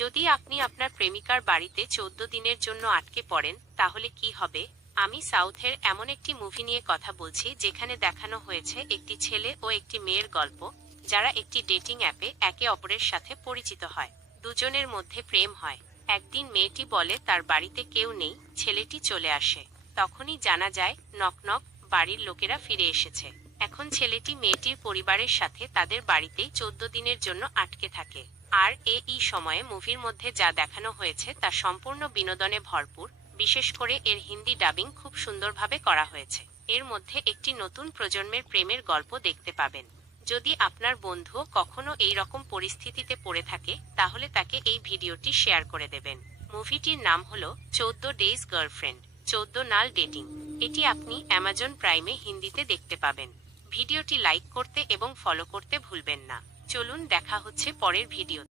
যদি আপনি আপনার প্রেমিকার বাড়িতে 14 দিনের জন্য আটকে পড়েন তাহলে কি হবে? আমি সাউথের এমন একটি মুভি নিয়ে কথা বলছি যেখানে দেখানো হয়েছে একটি ছেলে ও একটি মেয়ের গল্প, যারা একটি ডেটিং অ্যাপে একে অপরের সাথে পরিচিত হয়। দুজনের মধ্যে প্রেম হয়। একদিন মেয়েটি বলে তার বাড়িতে কেউ নেই, ছেলেটি চলে আসে। তখনই জানা যায় নক নক, বাড়ির লোকেরা ফিরে এসেছে। এখন ছেলেটি মেয়েটির পরিবারের সাথে তাদের বাড়িতেই 14 দিনের জন্য আটকে থাকে। আর এই সময়ে মুভির মধ্যে যা দেখানো হয়েছে তা সম্পূর্ণ বিনোদনে ভরপুর। বিশেষ করে এর হিন্দি ডাবিং খুব সুন্দরভাবে করা হয়েছে। এর মধ্যে একটি নতুন প্রজন্মের প্রেমের গল্প দেখতে পাবেন। যদি আপনার বন্ধুও কখনো এই রকম পরিস্থিতিতে পড়ে থাকে তাহলে তাকে এই ভিডিওটি শেয়ার করে দেবেন। মুভিটির নাম হলো 14 ডেজ গার্লফ্রেন্ড, 14 নাল ডেটিং। এটি আপনি অ্যামাজন প্রাইমে হিন্দিতে দেখতে পাবেন। ভিডিওটি লাইক করতে এবং ফলো করতে ভুলবেন না। চলুন দেখা হচ্ছে পরের ভিডিও।